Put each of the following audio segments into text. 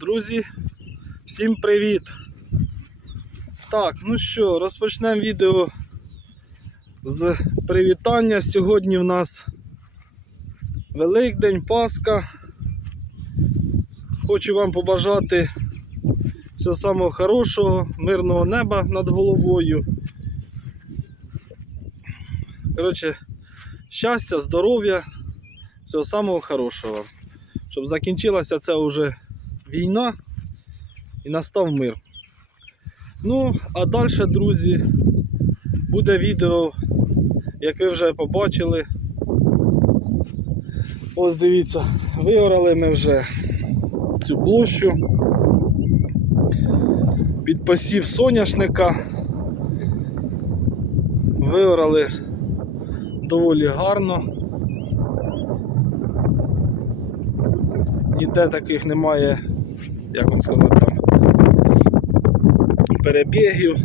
Друзі, всім привіт! Так, ну що, розпочнемо відео з привітання. Сьогодні в нас Великдень, Пасха. Хочу вам побажати всього самого хорошого, мирного неба над головою. Коротше, щастя, здоров'я, всього самого хорошого. Щоб закінчилася ця вже війна і настав мир. Ну, а далі, друзі, буде відео, як ви вже побачили. Ось дивіться, виорали ми вже цю площу. Під посів соняшника. Виорали доволі гарно. Ніде таких немає, як вам сказати, там перебігів.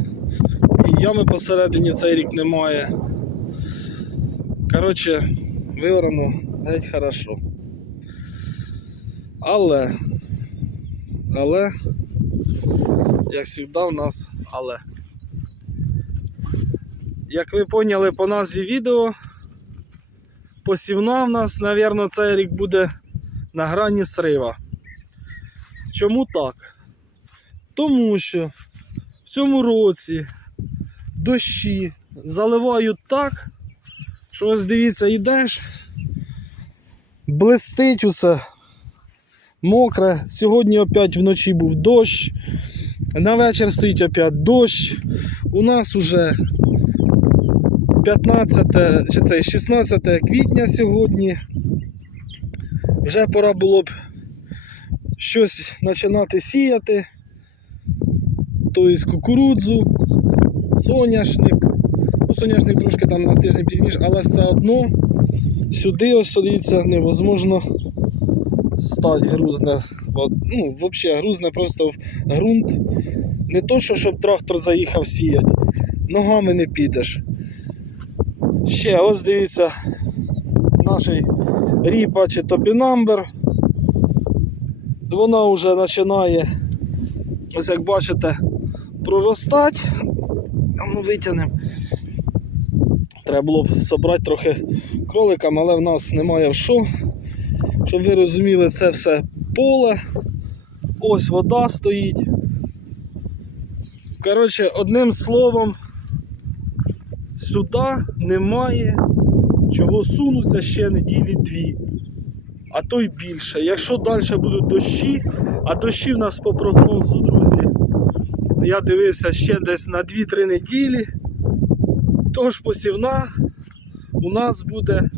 І ями посередині цей рік немає. Коротше, виорано геть хорошо. Але, але, як завжди, в нас але. Як ви поняли по назві відео, посівна в нас, мабуть, цей рік буде на грані срива. Чому так? Тому що в цьому році дощі заливають так, що ось дивіться, йдеш, блистить усе мокре. Сьогодні опять вночі був дощ, на вечір стоїть опять дощ. У нас уже 15 чи це 16 квітня сьогодні. Вже пора було б щось починати сіяти. Тобто кукурудзу, соняшник. Ну, соняшник трошки там на тиждень пізніше, але все одно сюди ось дивіться, невозможно стати грузне. Ну, взагалі грузне просто в ґрунт. Не то, що щоб трактор заїхав сіяти, ногами не підеш. Ще ось дивіться, наш ріпа чи топінамбер. Вона вже починає, ось як бачите, проростати. Ну, витягнемо. Треба було б зібрати трохи кроликам, але в нас немає в що. Щоб ви розуміли, це все поле. Ось вода стоїть. Коротше, одним словом, сюди немає чого сунуться ще неділі дві, а то й більше. Якщо далі будуть дощі, а дощі в нас по прогнозу, друзі, я дивився ще десь на 2-3 неділі, тож посівна у нас буде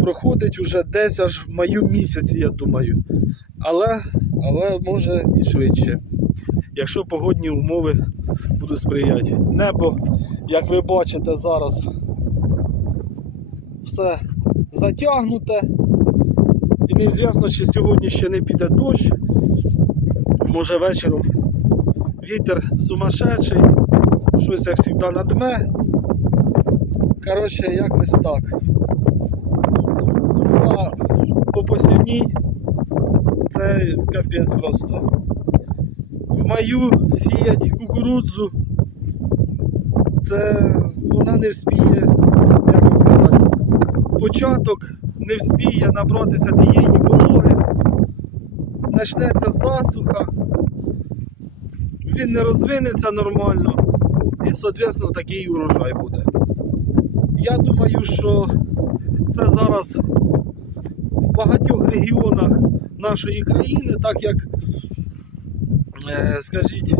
проходить уже десь аж в маю місяці, я думаю. Але, але може і швидше. Якщо погодні умови будуть сприяти. Небо, як ви бачите зараз, все затягнуте. І неізвісно, чи сьогодні ще не піде дощ. Може вечором вітер сумасшедший, щось як завжди надме. Коротше, якось так. Ну, а по посівній це капець просто. В маю сіять кукурудзу. Це вона не вспіє, як сказати, початок не вспіє набратися тієї вологи, почнеться засуха, він не розвинеться нормально. І, соответственно, такий урожай буде. Я думаю, що це зараз в багатьох регіонах нашої країни, так як, е, скажіть,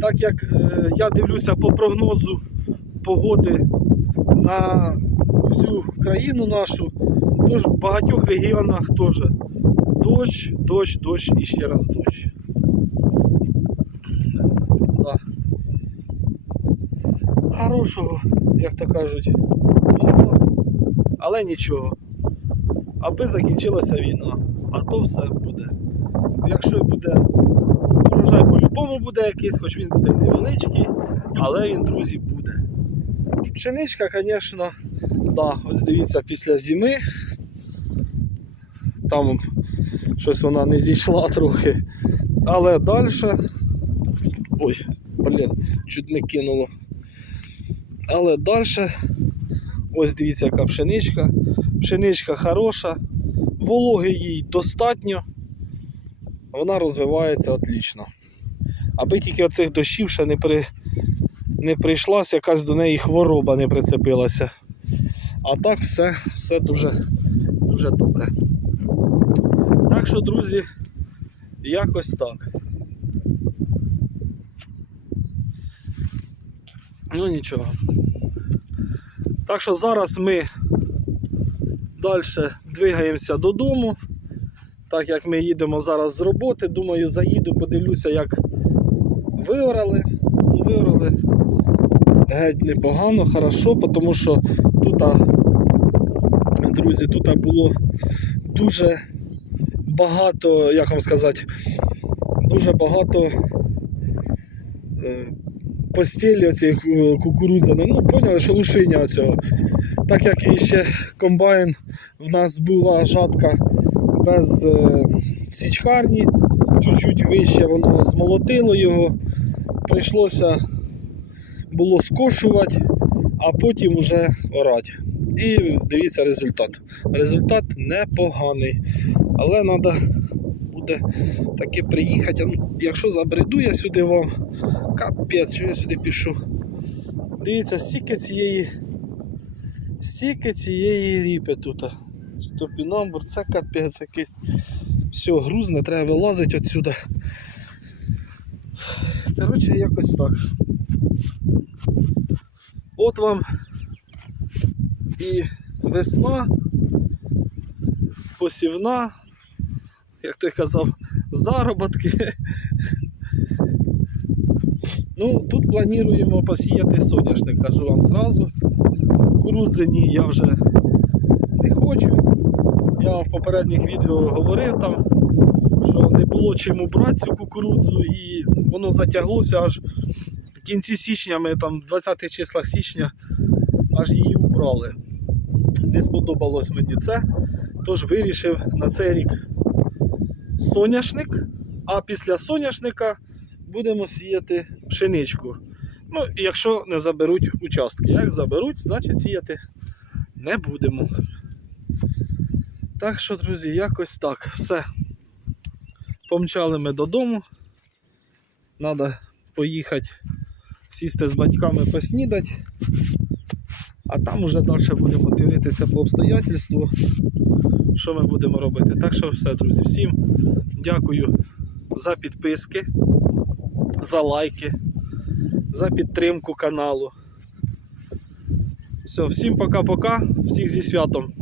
так як е, я дивлюся по прогнозу погоди на всю країну нашу, тож в багатьох регіонах теж дощ, дощ, дощ і ще раз дощ. Да. Хорошого, як то кажуть, але нічого. Аби закінчилася війна, а то все буде. Якщо буде урожай по-любому буде якийсь, хоч він буде невеличкий, але він, друзі, буде. Пшеничка, звісно, да, ось дивіться, після зими там Щось вона не зійшла трохи. Але далі. Ой, блін, чуть не кинуло. Але далі. Ось дивіться, яка пшеничка. Пшеничка хороша, вологи їй достатньо. Вона розвивається отлично. Аби тільки оцих дощів ще не, при... не прийшлася, якась до неї хвороба не прицепилася. А так все, все дуже, дуже добре. Так що, друзі, якось так. Ну нічого. Так що зараз ми далі двигаємося додому. Так як ми їдемо зараз з роботи, думаю, заїду, подивлюся, як виорали. Виорали геть непогано, хорошо, тому що тут, друзі, тут було дуже багато, як вам сказати, дуже багато е, постілі цієї кукурудзяної. Ну, поняли, що лушиня цього. Так як і ще комбайн в нас була жатка без е, січкарні, чуть-чуть вище воно змолотило його, прийшлося було скошувати, а потім вже орати. І дивіться результат. Результат непоганий. Але треба буде таки приїхати. Ну, Якщо забреду я сюди вам, капець, що я сюди пішу. Дивіться, стільки цієї. Стільки цієї ріпи тут. Топіномбур, це капець якийсь. Все, грузне, треба вилазити отсюди. Коротше, якось так. От вам і весна, посівна, як той казав, заробітки. Ну, тут плануємо посіяти соняшник, кажу вам зразу. Кукурудзяні я вже не хочу. Я вам в попередніх відео говорив там, що не було чим убрати цю кукурудзу і воно затяглося аж в кінці січня, ми там в 20 числах січня аж її убрали. Не сподобалось мені це. Тож вирішив на цей рік соняшник, а після соняшника будемо сіяти пшеничку. Ну, якщо не заберуть участки. Як заберуть, значить сіяти не будемо. Так що, друзі, якось так. Все. Помчали ми додому. Треба поїхати сісти з батьками поснідати. А там уже далі будемо дивитися по обстоятельству, що ми будемо робити. Так що все, друзі, всім дякую за підписки, за лайки, за підтримку каналу. Все, всім пока-пока, всіх зі святом.